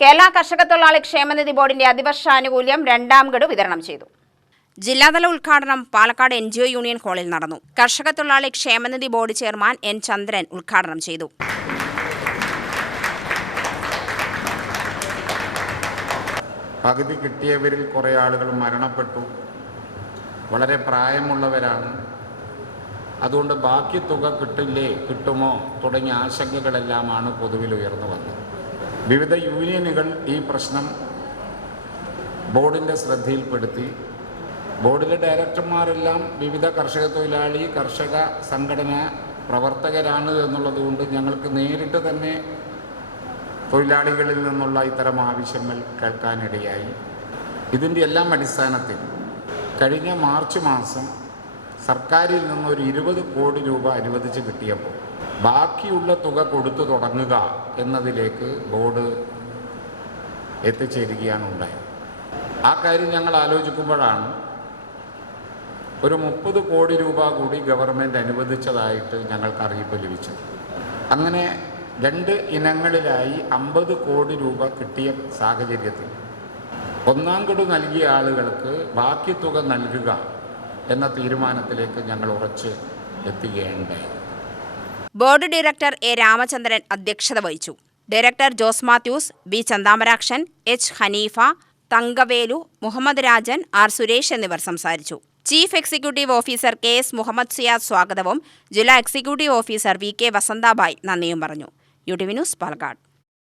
കേരള കർഷക തൊഴിലാളി ക്ഷേമനിധി ബോർഡിന്റെ അതിവർഷാനുകൂല്യം രണ്ടാം ഗഡു വിതരണം ചെയ്തു. ജില്ലാതല ഉദ്ഘാടനം പാലക്കാട് NGO യൂണിയൻ ഹാളിൽ നടന്നു. കർഷക തൊഴിലാളി ക്ഷേമനിധി ബോർഡ് ചെയർമാൻ N. ചന്ദ്രൻ ഉദ്ഘാടനം ചെയ്തു. പകുതി കിട്ടിയവരിൽ കുറേ ആളുകൾ മരണപ്പെട്ടു. വളരെ പ്രായമുള്ളവരാണ്. അതുകൊണ്ട് ബാക്കി തുക കിട്ടുമോ തുടങ്ങിയ ആശങ്കകളെല്ലാമാണ് പൊതുവിൽ ഉയർന്നു വന്നത്. വിവിധ യൂണിയനുകൾ ഈ പ്രശ്നം ബോർഡിൻ്റെ ശ്രദ്ധയിൽപ്പെടുത്തി. ബോർഡിലെ ഡയറക്ടർമാരെല്ലാം വിവിധ കർഷക തൊഴിലാളി കർഷക സംഘടന പ്രവർത്തകരാണ് എന്നുള്ളതുകൊണ്ട് ഞങ്ങൾക്ക് നേരിട്ട് തന്നെ തൊഴിലാളികളിൽ നിന്നുള്ള ഇത്തരം ആവശ്യങ്ങൾ കേൾക്കാനിടയായി. ഇതിൻ്റെ എല്ലാം അടിസ്ഥാനത്തിൽ കഴിഞ്ഞ മാർച്ച് മാസം സർക്കാരിൽ നിന്നൊരു 20 കോടി രൂപ അനുവദിച്ച് കിട്ടിയപ്പോൾ ബാക്കിയുള്ള തുക കൊടുത്തു തുടങ്ങുക എന്നതിലേക്ക് ബോർഡ് എത്തിച്ചേരുകയാണ് ഉണ്ടായത്. ആ കാര്യം ഞങ്ങൾ ആലോചിക്കുമ്പോഴാണ് ഒരു 30 കോടി രൂപ കൂടി ഗവൺമെൻറ് അനുവദിച്ചതായിട്ട് ഞങ്ങൾക്ക് അറിയിപ്പ് ലഭിച്ചത്. അങ്ങനെ 2 ഇനങ്ങളിലായി 50 കോടി രൂപ കിട്ടിയ സാഹചര്യത്തിൽ ഒന്നാം ഗഡു നൽകിയ ആളുകൾക്ക് ബാക്കി തുക നൽകുക എന്ന തീരുമാനത്തിലേക്ക് ഞങ്ങൾ ഉറച്ച് എത്തുകയുണ്ടായി. Board director A. രാമചന്ദ്രൻ അധ്യക്ഷത വഹിച്ചു. Director Jose Mathews, B. Chanthamarakshan, H. Haneefa, Thankavelu, Muhammad Rajan, R. Suresh എന്നിവർ സംസാരിച്ചു. Chief executive officer KS Muhammad Siyad സ്വാഗതവും ജില്ലാ എക്സിക്യൂട്ടീവ് ഓഫീസർ VK വസന്താബായ് നന്ദിയും പറഞ്ഞു. UTV news Palakkad.